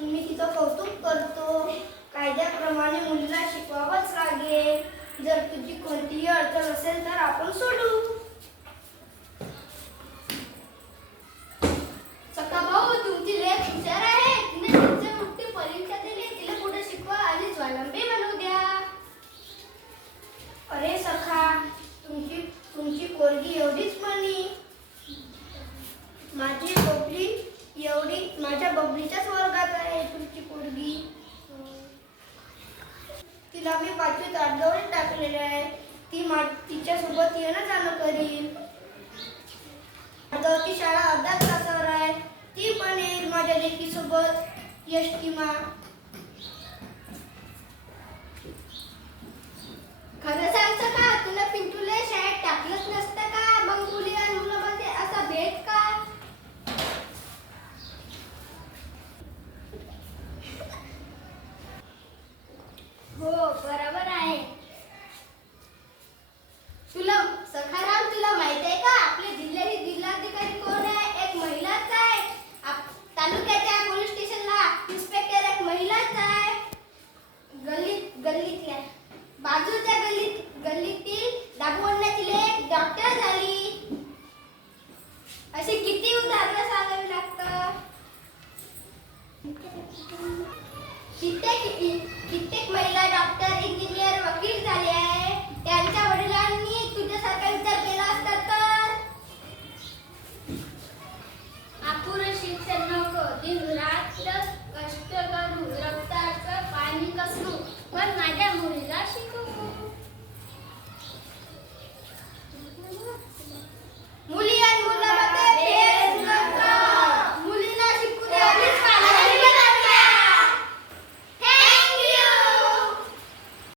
मी तिचं कौतुक करतो. कायद्याप्रमाणे मुलीला शिकवावंच लागेल. जर तुझी कोणतीही अडचण असेल तर आपण सोडू. सखा भाऊ, तुमची लेक हुशार आहे. तिने तुमच्या मुक्ती परीक्षा दिली. तिला पुढे शिकवा आणि स्वावलंबी बनवू द्या. अरे सखा, तुमची पोरगी एवढीच म्हणी. माझी बबली एवढी माझ्या बबलीच्याच वर्गात आहे तुमची पोरगी. तिला मी 5वीत आडगळीत टाकलेले आहे. तिच्यासोबत येणं जाणं करीन. आडगावची शाळा अर्धा तासावर आहे. ती पण येईल माझ्या लेकीसोबत यष्टीमा. खरं सांग सखा, तुला पिंटूला शाळेत टाकलंच नसतं का? मग मुली आणि मुलांमध्ये असा भेद का? हो, बरोबर आहे. सखाराम, तुला माहित आहे का आपल्या जिल्ह्याची जिल्हाधिकारी कोण आहे? एक महिलाच आहे. तालुक्याच्या पोलीस स्टेशनला इन्स्पेक्टर एक महिलाच आहे. गल्लीतल्या बाजूच्या गल्लीतील दाभोळण्याची लेक डॉक्टर झाली. अशी किती उदाहरणं सांगावी लागतात. कित्येक महिला डॉक्टर, इंजिनियर, वकील झाले आहे. त्यांच्या वडिलांनी तुझ्यासारखा विचार केला असता तर. अपुरं शिक्षण नको, दिन-रात्र कष्ट करू, रक्ताचं पाणी कसू, पण माझ्या मुलीला शिकू